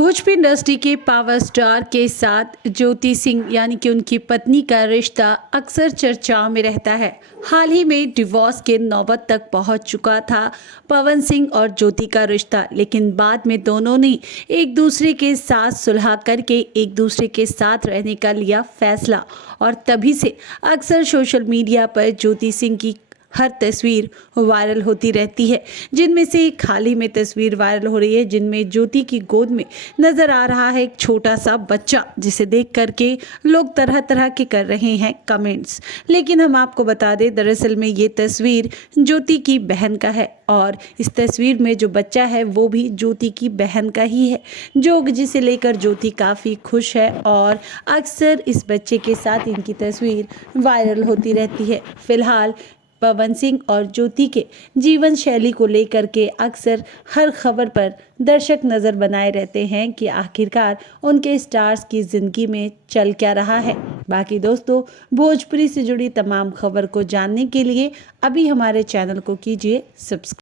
Bhojpuri industry के power star के साथ ज्योति सिंह यानी कि उनकी पत्नी का रिश्ता अक्सर चर्चाओं में रहता है। हाल ही में डिवोर्स के नौबत तक पहुंच चुका था पवन सिंह और ज्योति का रिश्ता, लेकिन बाद में दोनों ने एक दूसरे के साथ सुलह करके एक दूसरे के साथ रहने का लिया फैसला और तभी से अक्सर सोशल मीडिया पर ज्योति सिंह की हर तस्वीर वायरल होती रहती है, जिनमें से एक हाल ही में तस्वीर वायरल हो रही है जिनमें ज्योति की गोद में नजर आ रहा है एक छोटा सा बच्चा, जिसे देख करके लोग तरह तरह के कर रहे हैं कमेंट्स। लेकिन हम आपको बता दें, दरअसल में ये तस्वीर ज्योति की बहन का है और इस तस्वीर में जो बच्चा है वो भी ज्योति की बहन का ही है, जिसे लेकर ज्योति काफ़ी खुश है और अक्सर इस बच्चे के साथ इनकी तस्वीर वायरल होती रहती है। फिलहाल पवन सिंह और ज्योति के जीवन शैली को लेकर के अक्सर हर खबर पर दर्शक नज़र बनाए रहते हैं कि आखिरकार उनके स्टार्स की ज़िंदगी में चल क्या रहा है। बाकी दोस्तों, भोजपुरी से जुड़ी तमाम खबर को जानने के लिए अभी हमारे चैनल को कीजिए सब्सक्राइब।